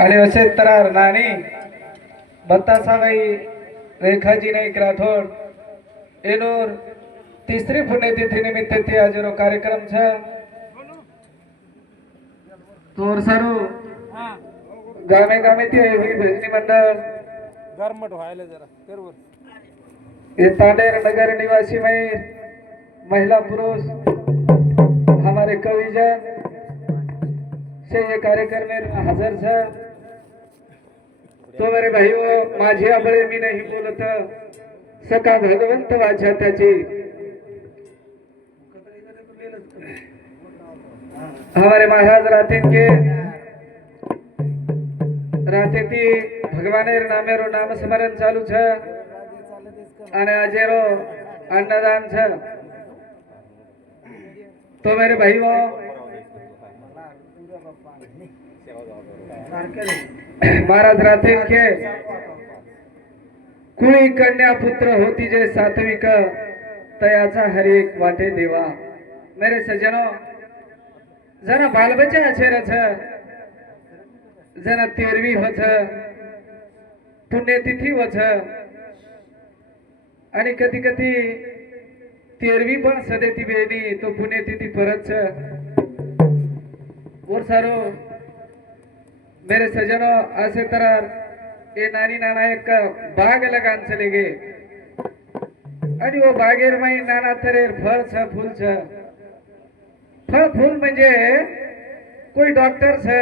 आणि असे तरार नानी बत्तासाबाई रेखाजी नाईक राठोड એનું તીસરી પુણ્યતિથિ નિમિત્તે તે આજનો કાર્યક્રમ છે તો સારું ગામે ગામે થી એવી ભજની મંડળ गारमट व्हायला जरा बरोबर ये तांडेर नगर निवासी में महिला पुरुष हमारे कविजन से ये कार्यक्रम में हाजिर है तो मेरे भाइयों माझी आबळे मी नाही बोलत सका भगवंत वाचा त्याची हमारे महाराज राते के राते ती ભગવાનેર નામેરો નામ સ્મરણ ચાલુ છે અને આજેરો અન્નદાન છે તો મેરે ભાઈઓ महाराज राहते के? कुळी कन्या पुत्र होती जे सात्विक तयाचा एक वाटे देवा. मेरे सजनो जरा बालबच्चा अछेर छ जना तेरवी होत पुण्यतिथी होत. आणि कधी कधी तेरवी पण सदेती बेनी तो पुण्यतिथी परत. वर सारो मेरे सजनों ऐसे तरह ये नानी नाना एक बाग लगान चले गए आणि वो बागेर माई नाना तरेर फळ छ फूल छ. फळ फूल म्हणजे कोई डॉक्टर छ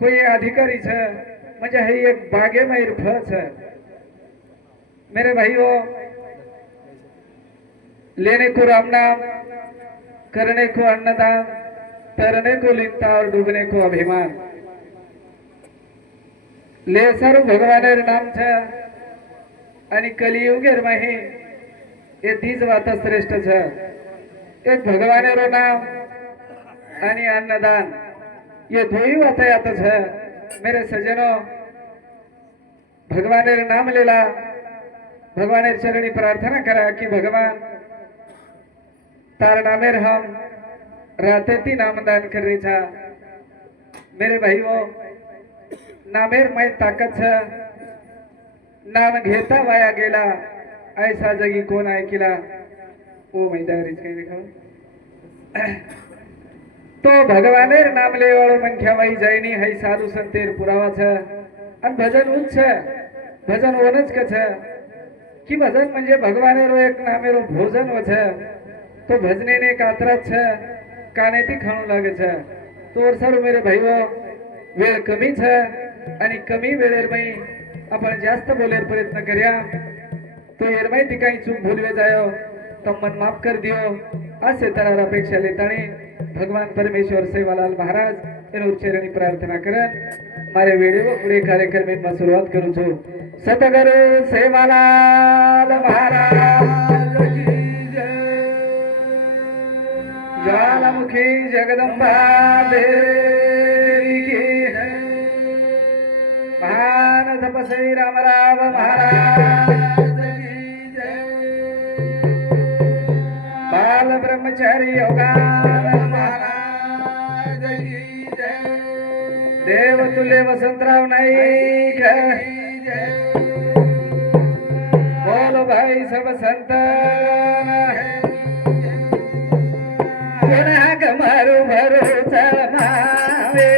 कोई अधिकारी छ म्हणजे हे एक बागे माई फळ छ. मेरे भाइयों लेने को राम नाम करने को अन्नदान तैरने को लिखता और डूबने को अभिमान. ले सर भगवान नाम છે અને કલિયુગેર મહી એ દીજ श्रेष्ठ छ. एक भगवान ભગવાનેરો નામ અને અન્નદાન એ ધોઈ વાતયાત छ. मेरे सजनो भगवान नाम लेला. भगवान चरणी प्रार्थना करा की भगवान तार नामेर हम राते ती नामदान कर रही था मेरे भाइयों नामेर मैं ताकत है नाम घेता वाया गेला ऐसा जगी कोण ऐकिला ओ मैं डायरीच काही देखाव તો ભગવાનેર નામ લેવાળો મંખ્યાવાઈ જાયની હઈ સાધુ સંતેર પુરાવા છે અને ભજન ઉચ્ચ છે ભજન ઓન જ કે છે की भजन म्हणजे भगवानेरो एक नामेरो भोजन व છે તો ભજનીને એક આતરાત છે કાનેથી ખાણું લાગે છે તો સારું મેરે ભાઈઓ वेळ कमी છે आणि कमी वेळेरमाई आपण जास्त बोलेर प्रयत्न કર્યા તો એરમાઈ ती काही चूक भूलवे जायो तो मन माफ कर दियो असे तरार अपेक्षा लेताणी भगवान परमेश्वर सेवालाल महाराज એનો ઉચ્ચારણી પ્રાર્થના કરન મારે વિડિયો પૂરે કાર્યક્રમમાં શરૂઆત કરું છું સતગુરુ સેવાલાલ મહારાજ ज्वालामुखी जगदम्बा देवी की महान तपस्वी राम राम महाराज बाल ब्रह्मचारी योगा महाराज देव तुले वसंतराव नाईक बोल भाई सब संत पुन्हा कमारू भरू चलनावे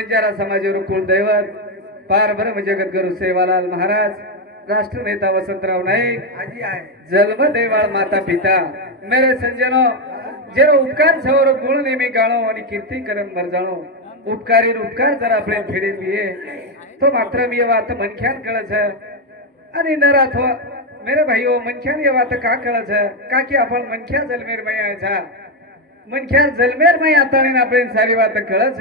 बंजारा समाजावर पार ब्रह्म जगद्गुरु सेवालाल महाराज राष्ट्र नेता वसंतराव नाईक जन्म देवाळ माता पिता. मेरे संजनो जेरो उपकार सवर गुण नेहमी गाणो आणि कीर्ती करण भर जाणो उपकारीन उपकार जर आपले फेडे दिये तो मात्र मी वात मनख्यान कळच आणि नराथ मेरे भाईओ मनख्यान ये वात का कळच का की आपण मनख्या जलमेर मय आहे मनख्या जलमेर मय आता आपण सारी वात कळच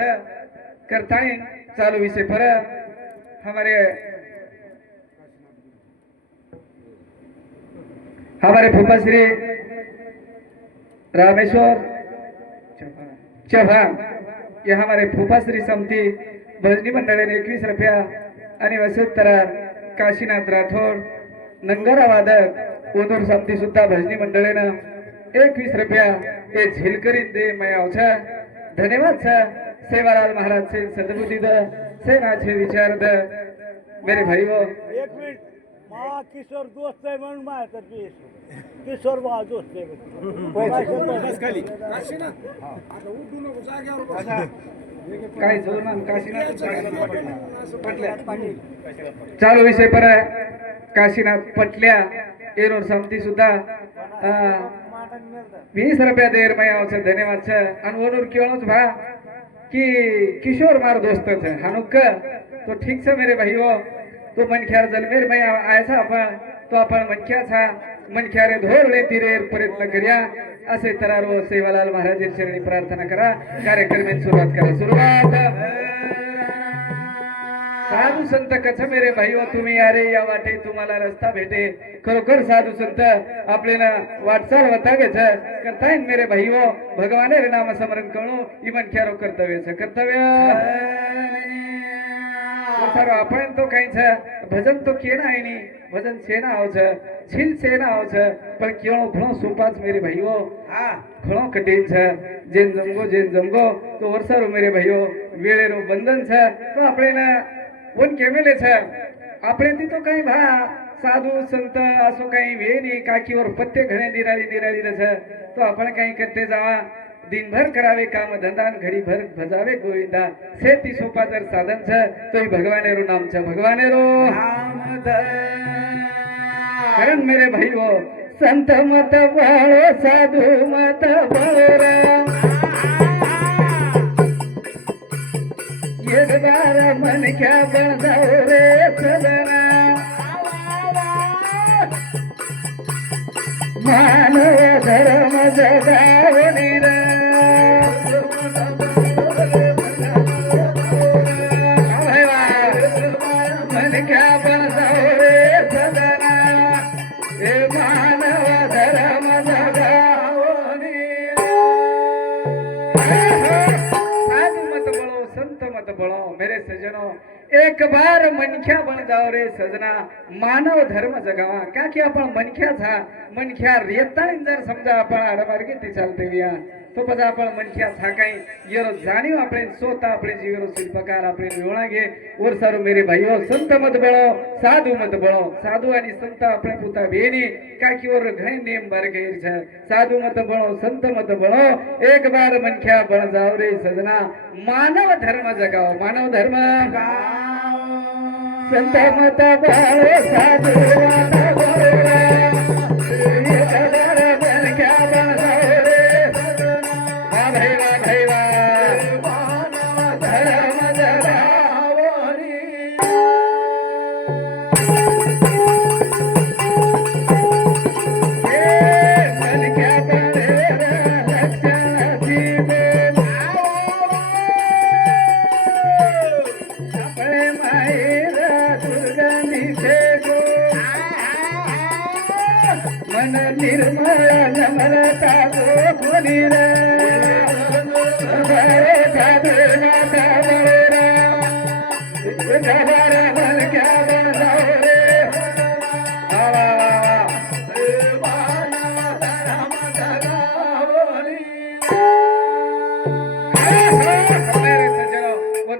करता है। चालू विषय पर हमारे हमारे फूफा श्री रामेश्वर चौहान ये हमारे फूफा श्री समिति भजनी मंडल ने एकवीस रुपया वसुतरा काशीनाथ राठौर नंगारा वादक उदूर समिति सुधा भजनी मंडळीनं एकवीस रुपया हे झिलकरीत दे आ धन्यवाद सर। सेवालाल महाराज से सदबुद्धि द से छे विचार द मेरे भाई वो एक मिनट. माँ किशोर दोस्त है मन माँ कर किशोर माँ दोस्त है बस कली अच्छी ना. हाँ. खाली काशीना आता उठू नको जाग्यावर काय जोर ना? काशीनाथ पटल्या. चालू विषय पर काशीनाथ पटल्या. एरोड समिती सुद्धा. वीस रुपया देर मया धन्यवाद छ आणि ओनूर केळोच भा कि किशोर मार दोस्त છે हानुक तो ठीक से मेरे भाईओ। तो मनख्यार जलमेर में ऐसा आपण तो आपण मनख्या छा। मनख्यारे धोरणे तिरे प्रयत्न करिया। असे तरारो सेवालाल महाराज चरणी प्रार्थना करा। कार्यक्रमाची सुरुवात करा। सुरुवात साधू संत कथ मेरे भाईओ तुम्ही यारे या वाटे तुम्हाला रस्ता भेटे खरोखर साधू संत आपल्याला वाटचाल होता घेच करताय मेरे भाईओ भगवाने रे नाम स्मरण करू इमन ख्यारो कर्तव्य છે કર્તવ્ય સારો આપણે તો કઈ છે ભજન તો કેના એની ભજન સેના આવ છે છીલ સેના આવ છે પણ કેળો ઘણો સુપાસ મેરે ભાઈઓ હા ઘણો કઠિન છે જેન જમગો જેન જમગો તો વરસારો મેરે ભાઈઓ વેળેરો બંધન છે તો આપણે पण केमेले साहेब? आपल्या तिथं काही भा साधू संत असो काही वेणी काकीवर पत्ते घडे निराळी निराळी रस. तो आपण काही करते जावा. दिनभर करावे काम धंदान घडी भर भजावे गोविंदा. शेती सोपा जर साधन छ. तो भगवानेरो नाम छ भगवानेरो. कारण मेरे भाई वो संत मत वाळो साधू मत बळो येडगार मन क्या बळदाव रे सदना मानव एक बार मनख्या बन जाओ रे सजना. मानव धर्म जगावा. का की आपण मनख्या था मनख्या रेताळीन जर समजा आपण आडमार्गे ती चालतेव्या तो पजा आपण मनख्या झा काही. येरो जाणीव आपले सोता आपले जीवन शिल्पकार आपले मिळवणा घे. और सारो मेरे भाईओ संत मत बळो साधू मत बळो. साधू आणि संत आपले पुता बेनी का की और घणे नेम बार गैर छ साधू मत बळो संत मत बळो. एक बार मनख्या बन जाओ रे सजना. मानव धर्म जगाओ. मानव धर्म. ಸಂತ ಮತ ಬಾರ ಸಾಧುವಾದ मन निर्मळ नमलता गोपुनिरा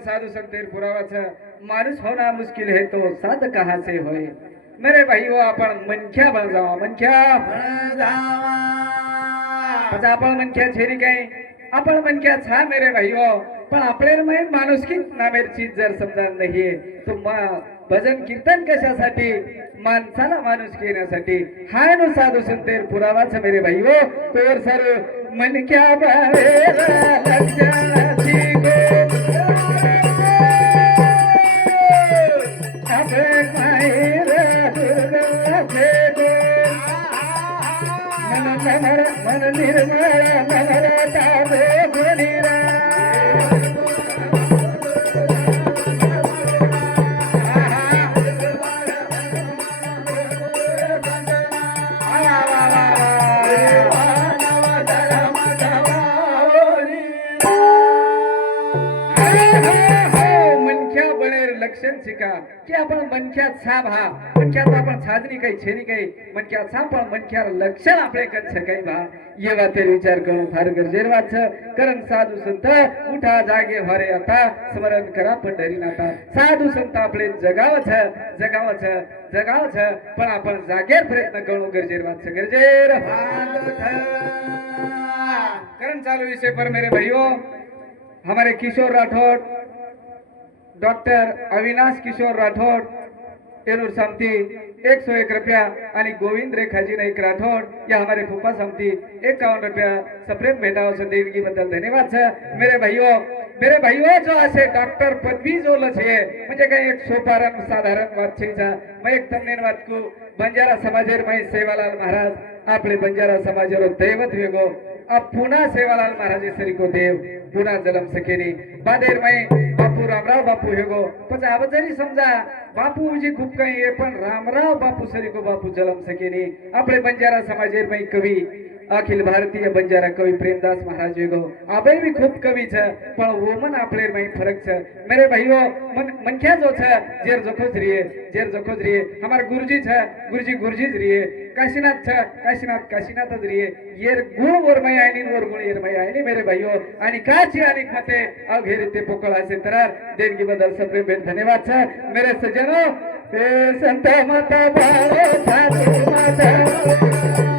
साधु संतेर पुरावाच माणूस होना मुश्किल है तो साध कहा से होय मेरे भाई हो आपण मनख्या बळ जावा मनख्या आपण मनख्या छेरी काय? आपण मनख्या छा मेरे भाई हो. पण आपल्याला माहीत माणूस की नामेर चीज जर समजा नाहीये तो मा- भजन कीर्तन कशासाठी? माणसाला माणूस घेण्यासाठी. हाय नो साधू संतेर पुरावाच मेरे भाई हो. तोर सर मनक्या बाहेर मनख्यात छाप हा मनख्यात आपण छाजनी काही छेनी काही मनख्यात छाप पण मनख्यात लक्षण आपले कच काही भा येवा ते विचार करून फार गरजेवाच कारण साधू संत उठा जागे व्हारे आता. स्मरण करा पंढरीनाथा. साधू संत आपले जगावच जगावच जगावच. पण आपण जागेर प्रयत्न करू गरजेवाच गरजेर कारण चालू विषय पर मेरे भाइयों हमारे किशोर राठौड़ डॉक्टर अविनाश किशोर राठौड़ एलूर समती एक सौ एक रुपया आणि गोविंद रेखाजी नाईक राठौड़ या हमारे फूफा समती एकावन्न रुपया सप्रेम भेटाव देणगी बद्दल धन्यवाद सर मेरे भाइयों मेरे भाइयों जो असे डॉक्टर पदवी जो लछे म्हणजे काही एक सोपारण साधारण વાત છે જા मैं एक તમને વાત કુ બંજારા સમાજેર માં સેવાલાલ महाराज आपले बंजारा समाजारो दैवत वेगो आ पुन्हा सेवालाल महाराजे सरिको देव पुन्हा जलम सकेनी बादेर माई बापू रामराव बापू हेगो पण अब जरी समजा बापू जी खूप काही आहे पण रामराव बापू सरिको बापू जलम सकेनी आपले बंजारा समाजेर माई कवी अखिल भारतीय बंजारा कवि प्रेमदास महाराज गो. आबे भी खूब कवि छ पण वोमन आपले माई फरक छ. मेरे भाइयों मन मनख्या जो छ जेर जोखोज है जेर जोखोज रिये हमार गुरुजी छ गुरुजी गुरुजी रिये काशीनाथ छ काशीनाथ काशीनाथच रिये येर गुण वर मै आयनी वर गुण येर मै आयनी मेरे भाइयों आणि काची आणि खाते अवघे ते पोकळ असे तर देणगी बदल सप्रेम बेन धन्यवाद छ मेरे सजनो हे संत माता बाळो साधू माता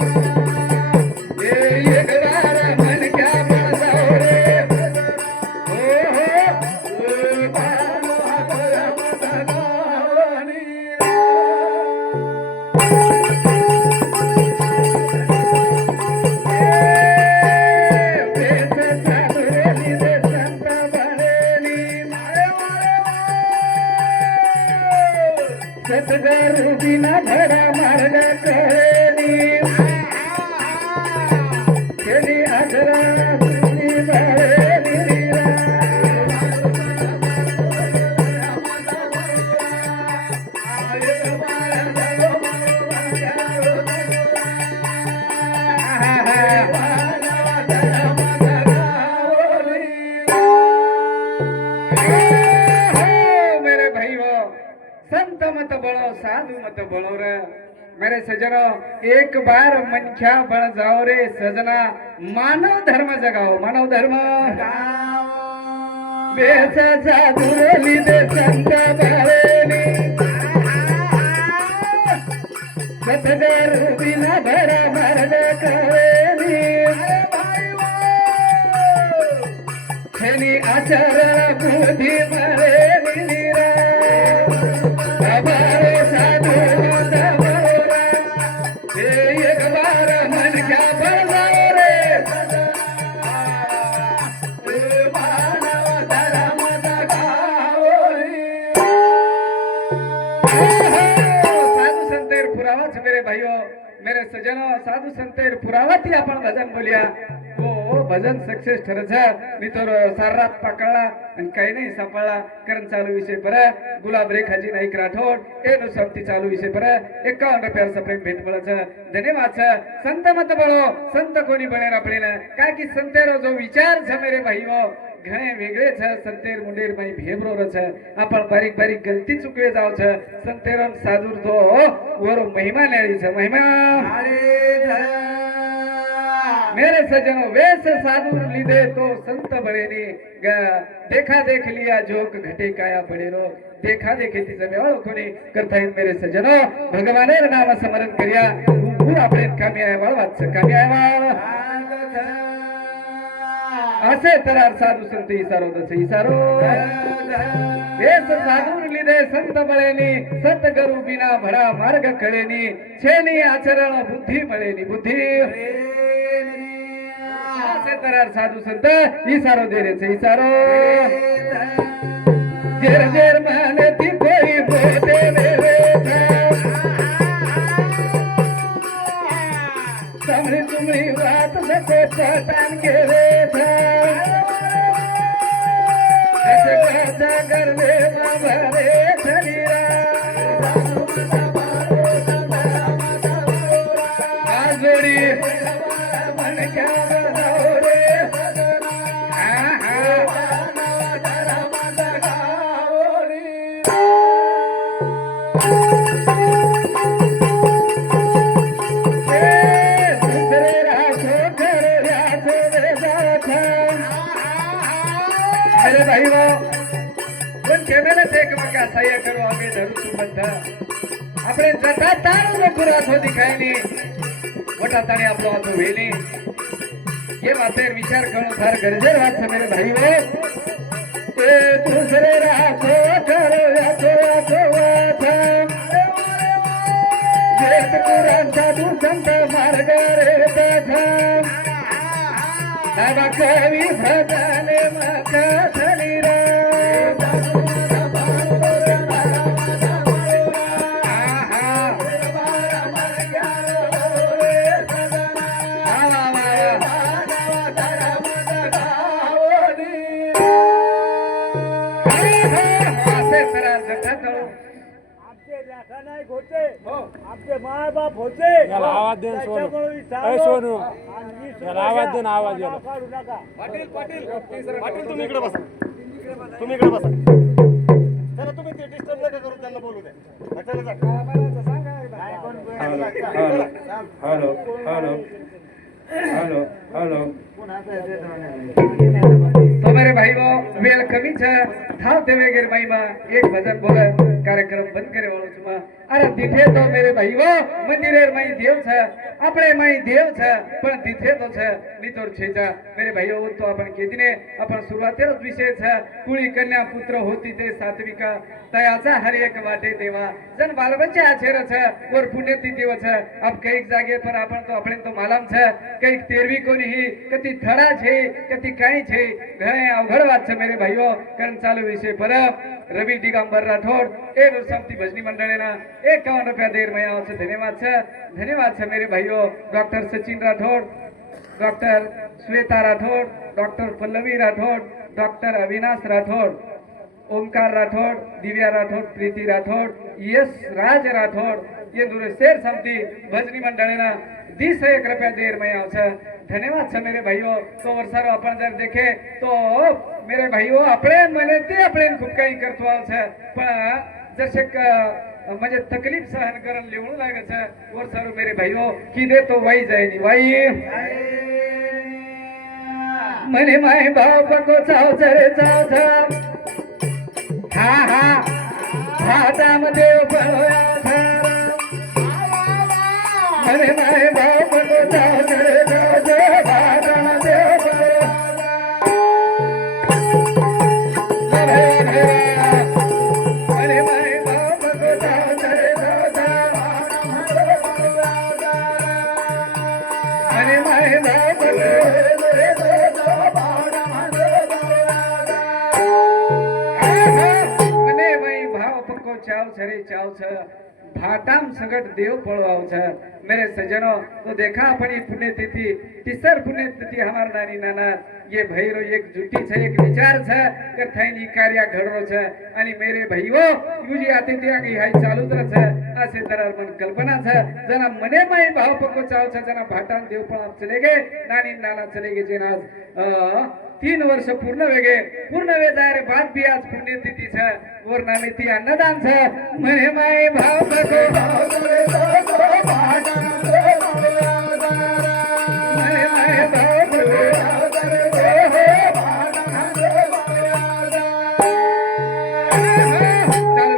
मेरे एक बार मनख्या बळ जाओ रे सजना. मानव धर्म जगाओ मानव धर्म. बेस साधु लिदे संत बळेली. सतगर बिना भरा आचरण बुद्धी मरे मिलिरा साठी आपण भजन बोलिया? हो, हो भजन सक्सेस ठरत मी तर सारात पकडला आणि काही नाही सापडला कारण चालू विषय पर गुलाब रेखाजी नाईक राठोड ए सक्ती चालू विषय पर एकावन्न रुपयाचा प्रेम भेट मिळाचं धन्यवाद छ. संत मत बळो. संत कोणी बळेर आपल्याला? काय की संतेरो जो विचार छ मेरे हो. घणे वेगळे छ संतेर मुंडेर माई भेबरो छ आपण बारीक बारीक गलती चुकवे जाव छ संतेरो साधूर तो हो. वरो महिमा नेळी छ महिमा. मेरे सजनो वेश साधु લીધે તો સંત બળેની ગ- દેખા દેખ लिया जोक घटे काया पडेरो देखा देखी जमे ओळखुनी करता येईल मेरे सजनो भगवाने नाम स्मरण કર્યા હું આપણે કામી આવ્યા વાત છે કામી આવ્યા असे तरार साधू संत इसारो तसे इसारो वेस साधू લીધે સંત બળેની સત ગુરુ बिना ભરા માર્ગ કળેની છેની આચરણ બુદ્ધિ મળેની બુદ્ધિ असे तरार साधू संत इसारो दे रे છે इसारो जेर जेर मानती कोई बोते मेरे सामने तुमरी बात सको चटान के रे बाबा रे शरीरा होती खायने वटाताने आपला तो वेणे हे मातेर विचार करून फार गरजेर वाच मेरे भाई वे ते दुसरे राखो करो राखो राखो वाचा येत कुरांचा तू संत मार्ग रे त्याचा. नवा कवी भजने मका धनी रे माय बाप होते. याला आवाज दे ना, सोनू. विचारलं. सोनू. याला आवाज दे ना, आवाज याला. पाटील पाटील. पाटील तुम्ही इकडे बसा. तुम्ही इकडे बसा. चला तुम्ही ते डिस्टर्ब नका करू त्यांना बोलू द्या. चला hello? Hello hello hello hello. તો મારે ભાઈઓ વેલ કમી છે થાવ તે વેગેર ભાઈમાં એક ભજન બોલે કાર્યક્રમ બંધ કરી વાળું છું અરે દીઠે તો મેરે ભાઈઓ મંદિરે માઈ દેવ છે આપણે માઈ દેવ છે પણ દીઠે તો છે નીતોર છેજા મેરે ભાઈઓ તો આપણ કીધીને આપણ સુરવાતેનો વિષય છે કુળી કન્યા પુત્ર હોતી તે સાત્વિકા તયાચા હર એક વાટે દેવા જન બાલ બચ્ચા આછેર છે ઓર પુણ્યતિ દેવ છે આપ કઈક જાગે પર આપણ તો આપણે તો માલમ છે કઈક તેરવી કોની કતિ તેથી થડા છે, તેથી કાંઈ છે. ઘણી અવઘડ વાત છે મેરે ભાઈઓ. કંસાલુ વિશે પરબ. રવિ દિગંબર રાઠોડ. એ નુસમતી ભજની મંડળીના એકાવન રૂપિયા દેર મહિના આવશે. ધન્યવાદ છે. ધન્યવાદ છે મેરે ભાઈઓ. Doctor Sachin Rathod, doctor Shweta Rathod, doctor Pallavi Rathod, doctor Avinash Rathod, Omkar Rathod, Divya Rathod, Preeti Rathod Yash Raj Rathod. એ દુરશેર સમતી ભજની મંડળીના દીસ એક રૂપિયા દેર મહિના આવશે. धन्यवाद ધન્યવાદ मेरे મેરે तो તો વરસાદ આપણે જયારે દેખે તો મેરે ભાઈઓ આપણે મને તે આપણે ખૂબ કંઈ કરતું આવશે पण દર્શક म्हणजे तकलीफ सहन करण लिहून लागत वर सारू मेरे भाईओ की दे तो वाई जायनी वाई। मने माय बाप को चावचर चावचर हा हा। राम देव बनोया मने माय बाप को चाव છે. ભાટામ સંગઠ દેવ પળવાવ છે. મેરે સજનો તો દેખા આપણી પુણ્યતિથિ, તીસર પુણ્યતિથિ હમાર નાની નાના ये भैरो एक जुटी छे एक विचार छे કે થઈની કાર્ય ઘડરો છે. અને મેરે ભાઈઓ યુજી આતિથ્ય આગી હાઈ ચાલુ જ છે. આ સિદ્ધરાર મન કલ્પના છે. જના મને માય ભાવ પકો ચાવ છે. જના ભાટાન દેવ પણ આપ ચલે ગયે, નાની નાના ચલે ગયે જેના तीन वर्ष पूर्ण वेगळे पूर्ण वेळ जाय रे भात बी आज पुण्यतिथी पूर्णाने ती अन्नदान सर म्हणे माय भाव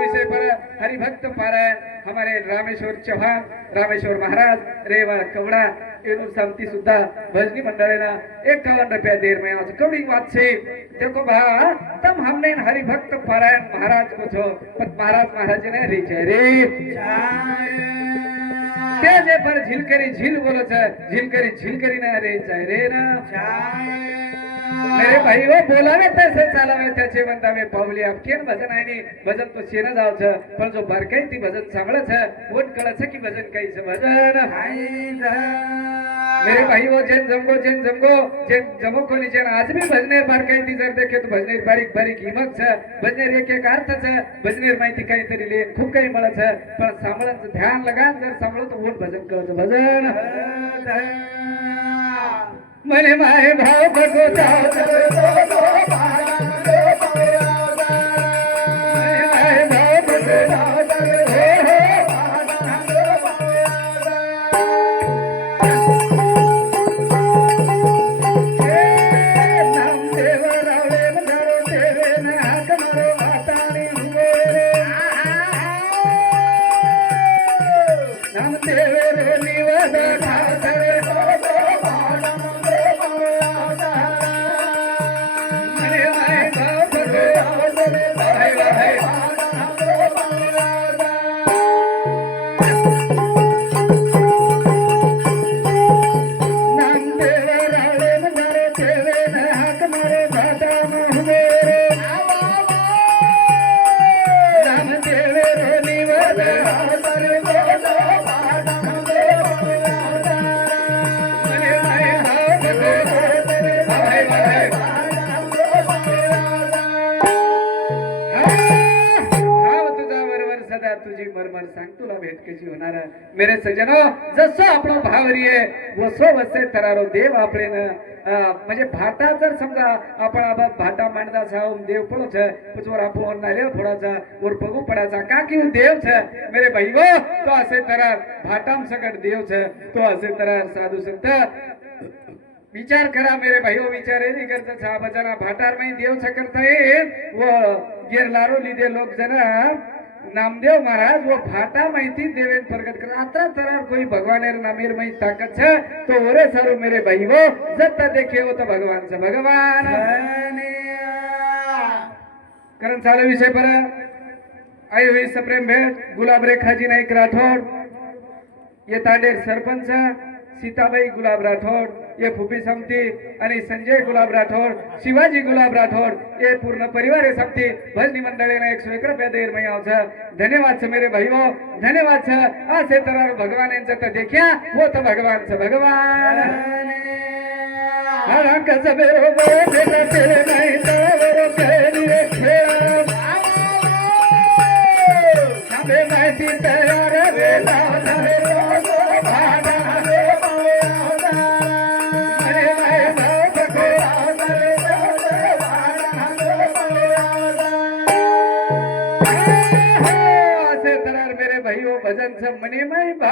विषय पर हरिभक्त पारायण. हमारे रामेश्वर चौहान रामेश्वर महाराज रेवा कवडा. એનું સંમતિ સુદ્ધા ભજની મંડળેના એકાવન રૂપિયા દેર મહિના છે. કવડી વાત છે. દેખો બા તમ હમને હરિભક્ત પારાયણ મહારાજ કો છો. પણ મહારાજ મહારાજ ને રી. છે રે તે જે પર ઝીલ કરી ઝીલ બોલો છે ઝીલ કરી ઝીલ કરીને રે જાય રે ના. अरे भाई वो बोलावे तसे चालावे त्याचे म्हणता मी पावली केन भजन आहे नी. भजन तो शेन जाव पण जो बारकाई ती भजन सांगळ छ कळच की भजन काहीच भजन मेरे भाई वो जेन जमगो जेन जमगो जेन जमो कोणी जेन आज भी भजने बारकाई ती जर देखे तो बारीक बारीक हिमक छ भजने एक एक अर्थ छ भजने माहिती काहीतरी ले खूप काही मला छ पण सांभळांचं ध्यान लगान जर सांभळो तो कोण भजन कळच भजन. मन माय भाव भगवता तुझी मरमर सांग तुला भेट कशी होणार मेरे सजनो जसं आपण भावरी आहे वसो वसे तरारो देव आपले म्हणजे भाटा जर समजा आपण भाटा मांडदा साहब देव पडोच कुछवर आपण नारियल फोडाचा वर बघू पडायचा का की देव छ? मेरे भाई भाईओ तो असे तरार भाटाम सकट देव छ तो असे तरार साधू संत. विचार करा मेरे भाईओ विचार नाही करता बजाना भाटारमध्ये देव छ करता व गेर लारो लिदे लोक जना नामदेव महाराज वो फाटा महती देवेन प्रकट कर. आता तरार कोई भगवान नामेर मई ताकत छ. तो ओरे सारो मेरे भाईओ जता देखे वो तो भगवान छ भगवान. करण चालू विषय पर. आई हुई सप्रेम भेट गुलाब रेखाजी नाईक राठोड. ये तांडेर सरपंच सीताबाई गुलाब राठोड. ये फुफी समती आणि संजय गुलाब राठोड शिवाजी गुलाब राठोड ये पूर्ण परिवार आहे समती भजनी मंडळीने एक सौ एक रुपया देर मी आवछ धन्यवाद छ मेरे भाईओ धन्यवाद छ। असे तर भगवान यांचं तर देखिया वो तो भगवान छ भगवान। हरा कसबेरो तेरे नाही माहिती तयार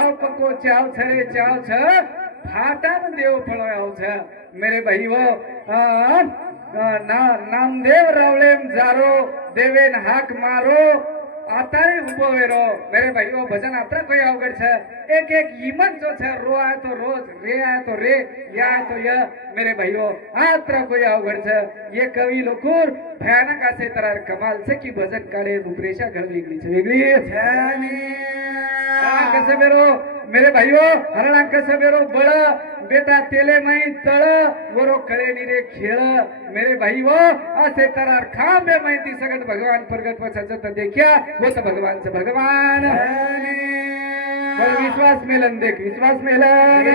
मने माय भाव पको चाव छरे चाव छ फाटान देव फळो आव छ मेरे भाईओ आ, आ, ना नामदेव रावळेम जारो देवेन हाक मारो આતાય ઉભો વેરો મેરે ભાઈઓ ભજન આતરા કોઈ અવગડ છે એક એક ઈમન જો છે રો આય તો રોજ રે આય તો રે યા આય તો ય મેરે ભાઈઓ આતરા કોઈ અવગડ છે ये कवी लोकूर भयानक असे तरार कमाल છે की भजन काढे रूपरेषा घड वेगळी છે वेगळी अंक कसं बेरो मेरे भाईओ हरणा कसं मेरो बड बेटा तेले माई तळ वरो करे निरे खेळ. मेरे भाईओ असे तरार खांबे माहिती सगळं भगवान प्रगट वचत देखिया. होत भगवानचं भगवान. बरं, विश्वास मेलन देख विश्वास मेलन.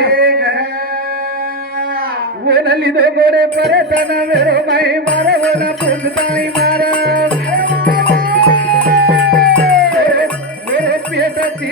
वो न लिदो परे तना मेरो माई मार वो ना पुंजताई मार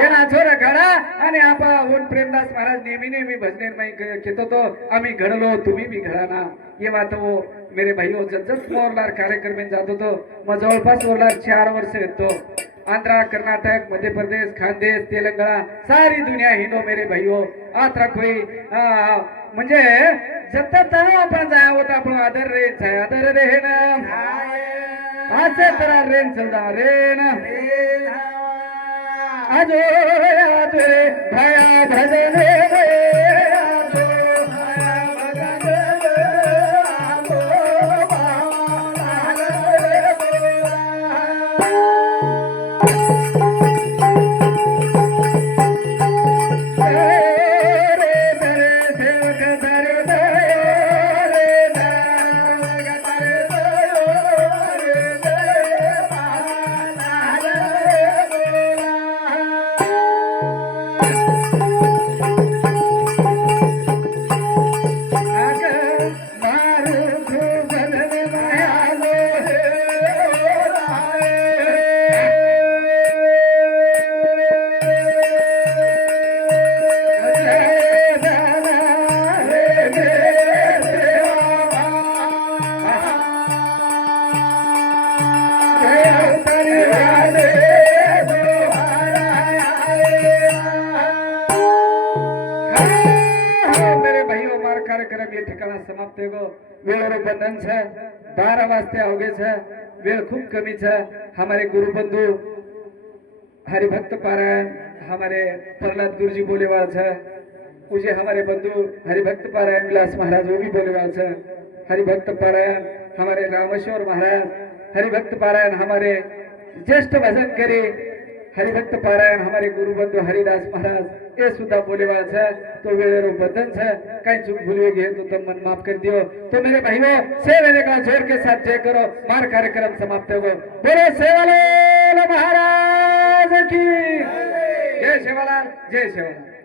ये नाचोर घडा आणि आपा ऊन प्रेमदास महाराज नेहमी नेहमी भजने घेत होतो. आम्ही घडलो तुम्ही बी घडा ना. ये बात हो मेरे भाईओ जसं मोरलार कार्यक्रम जात होतो मग जवळपास ओरलार चार वर्ष येतो आंध्रा कर्नाटक मध्य प्रदेश खानदेश तेलंगणा सारी दुनिया हिंडो मेरे भाईओ. आत्रा कोई म्हणजे जत्ता आपण जाया होता आपण आदर रे जाय आदर रे हे ना असे तर रेन आजो रे भया भजन रे आजो भया हो, मेरे भाई हमारा कार्यक्रम ये ठिकाणा समाप्त हो वेळेवर बंधन छ बारह વાજતે આવગે છે વેળ खूब कमी छ हमारे गुरु बंधु हरिभक्त पारायण हमारे प्रहलाद गुरुजी बोलेवाल छ पूजे हमारे बंधु हरिभक्त पारायण विलास महाराज वो भी बोलेवाल छ हरिभक्त पारायण हमारे रामेश्वर महाराज हरिभक्त पारायण हमारे ज्येष्ठ भजन करे हरिभक्त पारायण हमारे गुरु बंधु हरिदास महाराज ये सुधा बोलेवाल छ तो वेळेरो बदन छ कहीं चुप भूलवे गए तो तम मन माफ कर दियो। तो मेरे भाइयों से मेरे का जोर के साथ जय करो मार कार्यक्रम समाप्त हो बोलो सेवालाल महाराज की। जय सेवालाल जय सेवालाल।